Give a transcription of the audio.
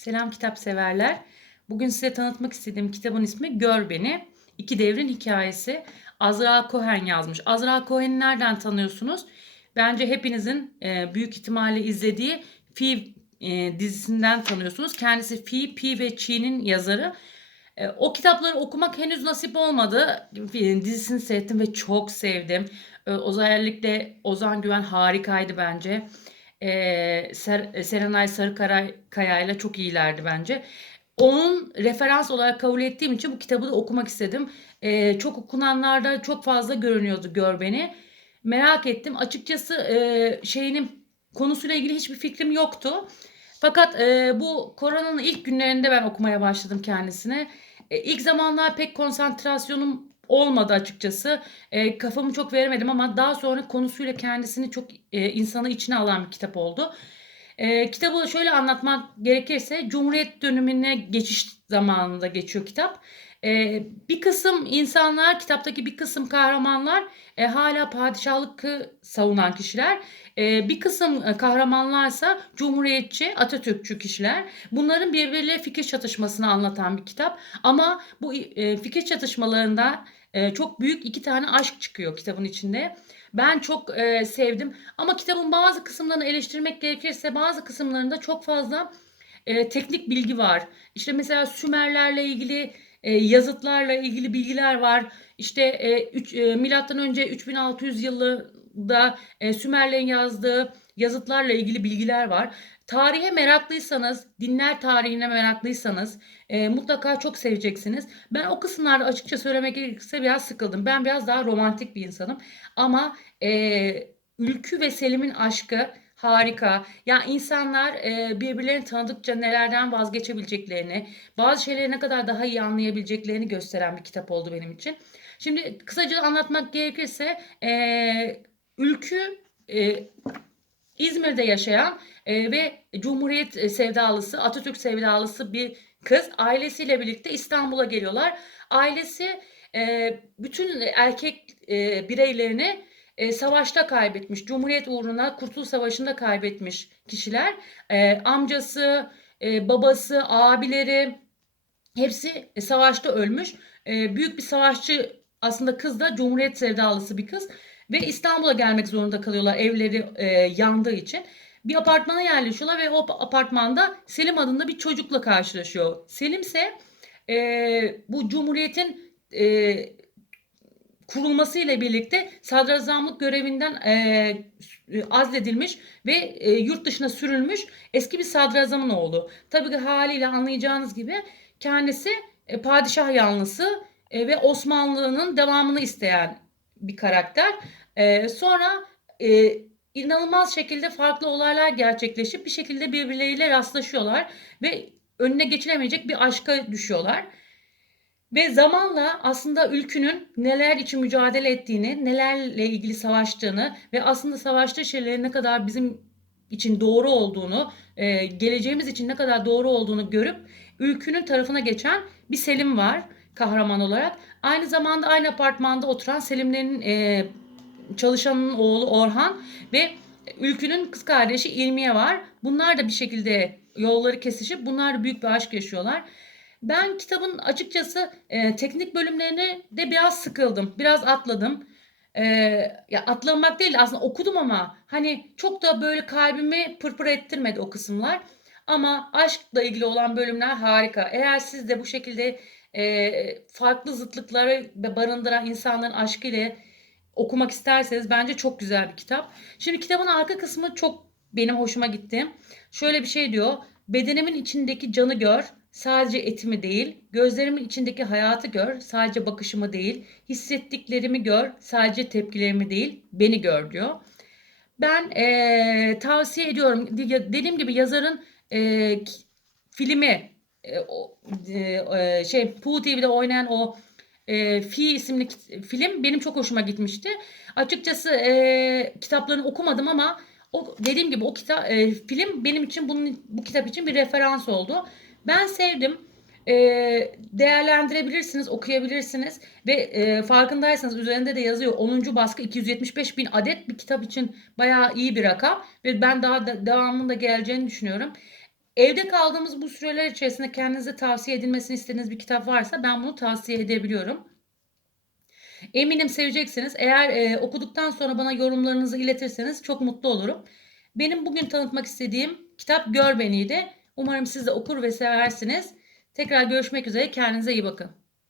Selam kitap severler. Bugün size tanıtmak istediğim kitabın ismi Gör Beni. İki Devrin Hikayesi. Azra Cohen yazmış. Azra Cohen'i nereden tanıyorsunuz? Bence hepinizin e, büyük ihtimalle izlediği Fi e, dizisinden tanıyorsunuz. Kendisi Fi, Pi ve Chi'nin yazarı. E, o kitapları okumak henüz nasip olmadı. Dizisini seyrettim ve çok sevdim. E, özellikle Ozan Güven harikaydı bence. E, Ser- Serenay Sarıkaya ile çok iyilerdi bence. Onun referans olarak kabul ettiğim için bu kitabı da okumak istedim. E, çok okunanlarda çok fazla görünüyordu Gör Beni. Merak ettim. Açıkçası e, şeyinin konusuyla ilgili hiçbir fikrim yoktu. Fakat e, bu koronanın ilk günlerinde ben okumaya başladım kendisine. E, ilk zamanlar pek konsantrasyonum olmadı açıkçası. E, kafamı çok veremedim ama daha sonra konusuyla kendisini çok e, insanı içine alan bir kitap oldu. E, kitabı şöyle anlatmak gerekirse Cumhuriyet dönemine geçiş zamanında geçiyor kitap. E, bir kısım insanlar, kitaptaki bir kısım kahramanlar e, hala padişahlıkı savunan kişiler. E, bir kısım e, kahramanlarsa cumhuriyetçi, Atatürkçü kişiler. Bunların birbiriyle fikir çatışmasını anlatan bir kitap. Ama bu e, fikir çatışmalarında e, çok büyük iki tane aşk çıkıyor kitabın içinde. Ben çok e, sevdim. Ama kitabın bazı kısımlarını eleştirmek gerekirse bazı kısımlarında çok fazla e, teknik bilgi var. İşte mesela Sümerlerle ilgili e, yazıtlarla ilgili bilgiler var. İşte e, e, milattan önce 3600 yılında e, Sümerlerin yazdığı yazıtlarla ilgili bilgiler var. Tarihe meraklıysanız, dinler tarihine meraklıysanız e, mutlaka çok seveceksiniz. Ben o kısımlarda açıkça söylemek gerekirse biraz sıkıldım. Ben biraz daha romantik bir insanım. Ama e, Ülkü ve Selim'in aşkı harika. Ya insanlar e, birbirlerini tanıdıkça nelerden vazgeçebileceklerini, bazı şeyleri ne kadar daha iyi anlayabileceklerini gösteren bir kitap oldu benim için. Şimdi kısaca anlatmak gerekirse e, Ülkü e, İzmir'de yaşayan e, ve Cumhuriyet e, sevdalısı, Atatürk sevdalısı bir kız ailesiyle birlikte İstanbul'a geliyorlar. Ailesi e, bütün erkek e, bireylerini e, savaşta kaybetmiş, Cumhuriyet uğruna Kurtuluş Savaşı'nda kaybetmiş kişiler. E, amcası, e, babası, abileri hepsi savaşta ölmüş. E, büyük bir savaşçı aslında kız da Cumhuriyet sevdalısı bir kız. Ve İstanbul'a gelmek zorunda kalıyorlar evleri e, yandığı için. Bir apartmana yerleşiyorlar ve o apartmanda Selim adında bir çocukla karşılaşıyor. Selim ise e, bu Cumhuriyet'in e, kurulması ile birlikte sadrazamlık görevinden e, azledilmiş ve e, yurt dışına sürülmüş eski bir sadrazamın oğlu. Tabii ki haliyle anlayacağınız gibi kendisi e, padişah yanlısı e, ve Osmanlı'nın devamını isteyen bir karakter. E, sonra e, inanılmaz şekilde farklı olaylar gerçekleşip bir şekilde birbirleriyle rastlaşıyorlar ve önüne geçilemeyecek bir aşka düşüyorlar. Ve zamanla aslında ülkünün neler için mücadele ettiğini, nelerle ilgili savaştığını ve aslında savaştığı şeylerin ne kadar bizim için doğru olduğunu, e, geleceğimiz için ne kadar doğru olduğunu görüp ülkünün tarafına geçen bir Selim var kahraman olarak. Aynı zamanda aynı apartmanda oturan Selimlerin e, çalışanın oğlu Orhan ve Ülkü'nün kız kardeşi İlmiye var. Bunlar da bir şekilde yolları kesişip bunlar büyük bir aşk yaşıyorlar. Ben kitabın açıkçası e, teknik bölümlerine de biraz sıkıldım. Biraz atladım. E, ya atlamak değil aslında okudum ama hani çok da böyle kalbimi pırpır ettirmedi o kısımlar. Ama aşkla ilgili olan bölümler harika. Eğer siz de bu şekilde e, farklı zıtlıkları barındıran insanların aşkı ile okumak isterseniz bence çok güzel bir kitap. Şimdi kitabın arka kısmı çok benim hoşuma gitti. Şöyle bir şey diyor. Bedenimin içindeki canı gör, sadece etimi değil. Gözlerimin içindeki hayatı gör, sadece bakışımı değil. Hissettiklerimi gör, sadece tepkilerimi değil. Beni gör diyor. Ben eee, tavsiye ediyorum. Dediğim gibi yazarın eee, filmi e, o, e, şey Pooh TV'de oynayan o e, Fi isimli film benim çok hoşuma gitmişti. Açıkçası e, kitaplarını okumadım ama o dediğim gibi o kitap e, film benim için bunun bu kitap için bir referans oldu. Ben sevdim. E, değerlendirebilirsiniz, okuyabilirsiniz ve e, farkındaysanız üzerinde de yazıyor 10. baskı 275 bin adet bir kitap için bayağı iyi bir rakam ve ben daha da, devamında geleceğini düşünüyorum. Evde kaldığımız bu süreler içerisinde kendinize tavsiye edilmesini istediğiniz bir kitap varsa ben bunu tavsiye edebiliyorum. Eminim seveceksiniz. Eğer e, okuduktan sonra bana yorumlarınızı iletirseniz çok mutlu olurum. Benim bugün tanıtmak istediğim kitap Gör Beni'ydi. Umarım siz de okur ve seversiniz. Tekrar görüşmek üzere. Kendinize iyi bakın.